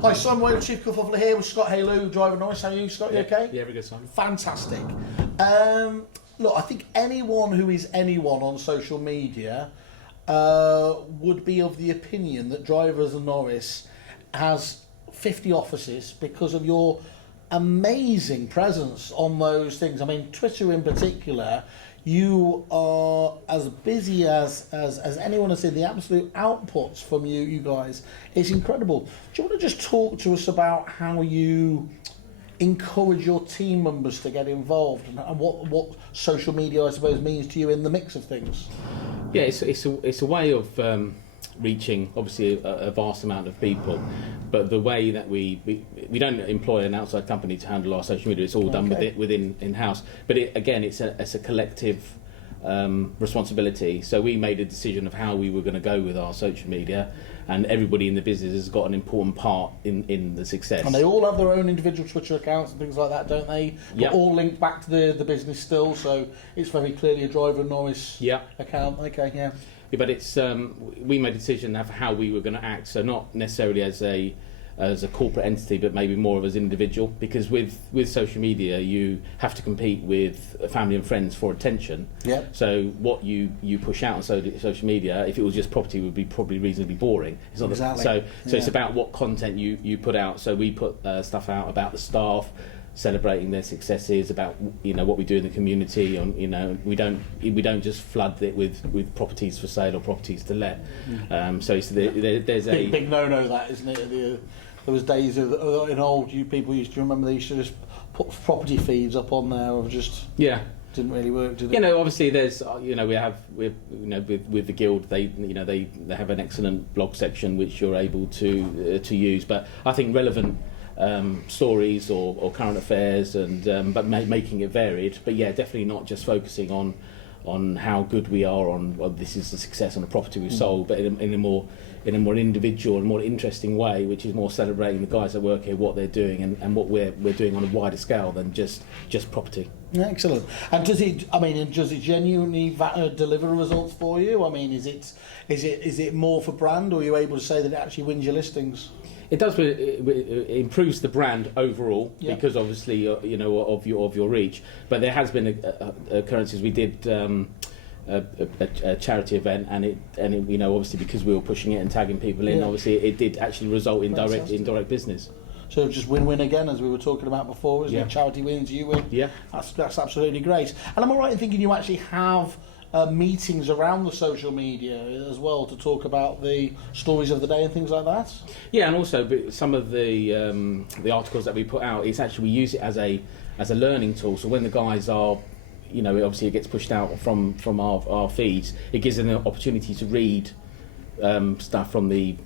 Hi, Simon Wade, Chief Kerfuffle here with Scott Halo, Driver Norris. How are you, Scott? You okay? Yeah, very good, Simon. Fantastic. Look, I think anyone who is anyone on social media would be of the opinion that Drivers Norris has 50 offices because of your amazing presence on those things. I mean, Twitter in particular, you are as busy as anyone has seen. The absolute outputs from you guys is incredible. Do you want to just talk to us about how you encourage your team members to get involved and what social media, I suppose, means to you in the mix of things? Yeah, it's a way of reaching obviously a vast amount of people, but the way that we don't employ an outside company to handle our social media. It's all done within in-house. But it's a collective responsibility. So we made a decision of how we were going to go with our social media, and everybody in the business has got an important part in the success. And they all have their own individual Twitter accounts and things like that, don't they? But all linked back to the business still, so it's very clearly a Driver Norris account. Okay, yeah. Yeah, but it's we made a decision of how we were going to act, so not necessarily as a corporate entity, but maybe more of as an individual, because with social media you have to compete with family and friends for attention. Yeah. So what you push out on social media, if it was just property, would be probably reasonably boring. It's not exactly. So it's about what content you put out. So we put stuff out about the staff, celebrating their successes, about what we do in the community. On we don't just flood it with properties for sale or properties to let. So there's a big no-no, that, isn't it? There was days in old you people used to remember they used to just put property feeds up on there, or just didn't really work, did it? Obviously there's we have with the guild, they have an excellent blog section which you're able to use, but I think relevant stories or current affairs, and but making it varied. But definitely not just focusing on how good we are on this is the success on a property we've sold, but in a more individual and more interesting way, which is more celebrating the guys that work here, what they're doing, and what we're doing on a wider scale than just property. Excellent. And does it genuinely deliver results for you? I mean, is it more for brand, or are you able to say that it actually wins your listings? It does. It improves the brand overall, because obviously of your reach. But there has been occurrences. We did a charity event, and it obviously because we were pushing it and tagging people in, obviously it did actually result in direct business. So just win-win again, as we were talking about before, isn't it? Charity wins, you win. Yeah, that's absolutely great. And am I right in thinking you actually have meetings around the social media as well to talk about the stories of the day and things like that? Yeah, and also some of the articles that we put out, it's actually we use it as a learning tool. So when the guys are, obviously it gets pushed out from our feeds, it gives them the opportunity to read stuff from the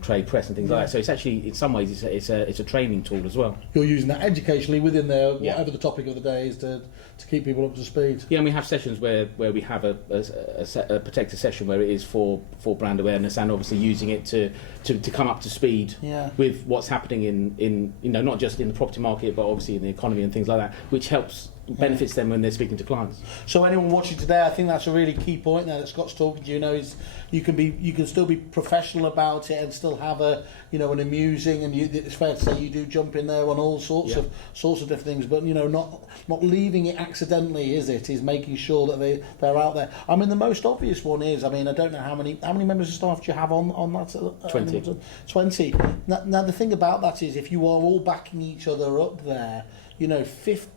trade press and things like that. So it's actually, in some ways, it's a training tool as well. You're using that educationally within there, whatever the topic of the day is, to keep people up to speed. Yeah, and we have sessions where we have a protected session where it is for brand awareness, and obviously using it to come up to speed with what's happening in not just in the property market, but obviously in the economy and things like that, which benefits them when they're speaking to clients. So anyone watching today, I think that's a really key point there that Scott's talking to. Is you can still be professional about it and still have an amusing, and it's fair to say you do jump in there on all sorts of different things, but not leaving it accidentally, is making sure that they're out there. I mean, the most obvious one is, I don't know how many members of staff do you have on that? 20. 20. Now the thing about that is, if you are all backing each other up there,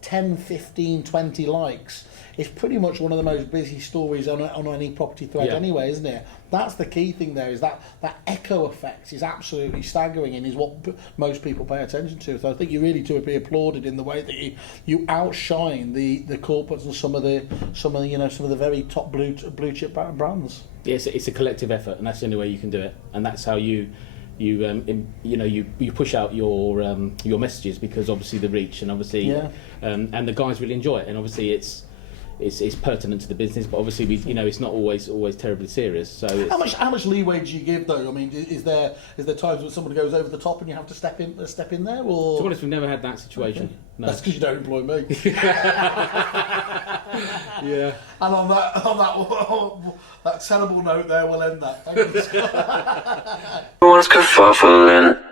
10, 15, 20 likes, it's pretty much one of the most busy stories on any property thread anyway, isn't it? That's the key thing there, is that echo effect is absolutely staggering, and is what most people pay attention to. So I think you really do be applauded in the way that you outshine the corporates and some of the very top blue chip brands. Yes, it's a collective effort, and that's the only way you can do it, and that's how you push out your messages, because obviously the reach, and obviously and the guys really enjoy it, and obviously it's pertinent to the business, but obviously it's not always terribly serious. So how much leeway do you give, though? I mean, is there times when someone goes over the top and you have to step in there, or? To be honest, we've never had that situation. Okay. No. That's because you don't employ me. Yeah. And on that terrible note there, we'll end that. Thank you, Scott. Everyone's kerfuffling.